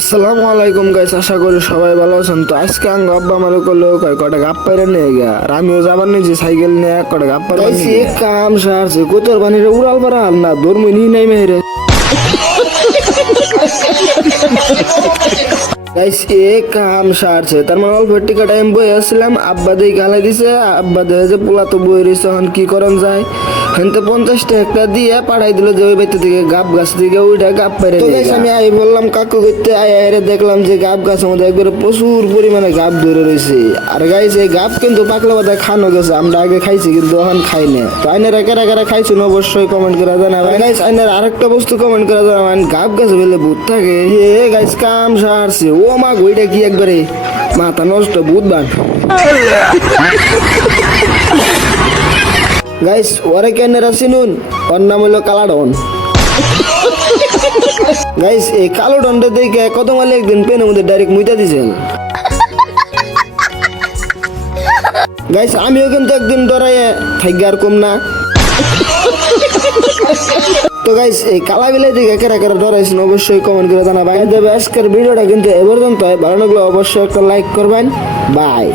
আসসালামু আলাইকুম গাইস, আশা করি সবাই ভালো আছেন। তো আজকে আঙ্গ আব্বা আমার করলো কটা গাপ পাইরে নিয়ে গা, আর আমিও যাবার নিয়েছি সাইকেল নিয়ে কটা গাপ পাইরে গাইছি। কাম সারছে কোতর বানিরে উড়াল পারা না দৌড়মুই নাই মেহেরে গাইস কাম সারছে। তার মানে অল্প টিকা টাইম বই আসছিলাম, আব্বা দিয়ে গালাই দিছে। আব্বা দেখে যে পোলা তো বই রয়েছে, এখন কি করেন যায়। হেনতে 50 টাকা দিয়ে পাঠাই দিল যে ওই বাড়িতে থেকে গাব গাছ থেকে ওইটা গাব পেরে। আমি আই বললাম কাকু করতে আয় দেখলাম যে গাব গাছের মধ্যে একবারে প্রচুর পরিমাণে গাব ধরে রয়েছে। আর গাইছে এই গাব কিন্তু পাকলে বাদা খানো গেছে, আমরা আগে খাইছি কিন্তু এখন খাই না। তো আইনারা কারা কারা খাইছেন অবশ্যই কমেন্ট করে জানাবেন। গাইস আইনার আরেকটা বস্তু কমেন্ট করে জানাবেন, গাব গাছে বলে ভূত থাকে। গাইস কাম সারছে। ও মা ওইটা কি একবারে মাথা নষ্ট ভূত বান। গাইস ওরে কেনারা চিনুন, ওর নাম হলো কালাডন। গাইস এই কালো ডনটা দেখে কত মালে একদিন পেনের মধ্যে ডাইরেক্ট মুইতা দিছেন। গাইস আমিও কিন্তু একদিন ডরাইয়া থাকি আর কম না। তো গাইস এই কালা বিলাই দেখে কেরা কেরা ডরাইছেন অবশ্যই কমেন্ট করে জানাবেন। আজকের ভিডিওটা কিন্তু এ পর্যন্ত, ভালো লাগলে অবশ্যই একটা লাইক করবেন। বাই।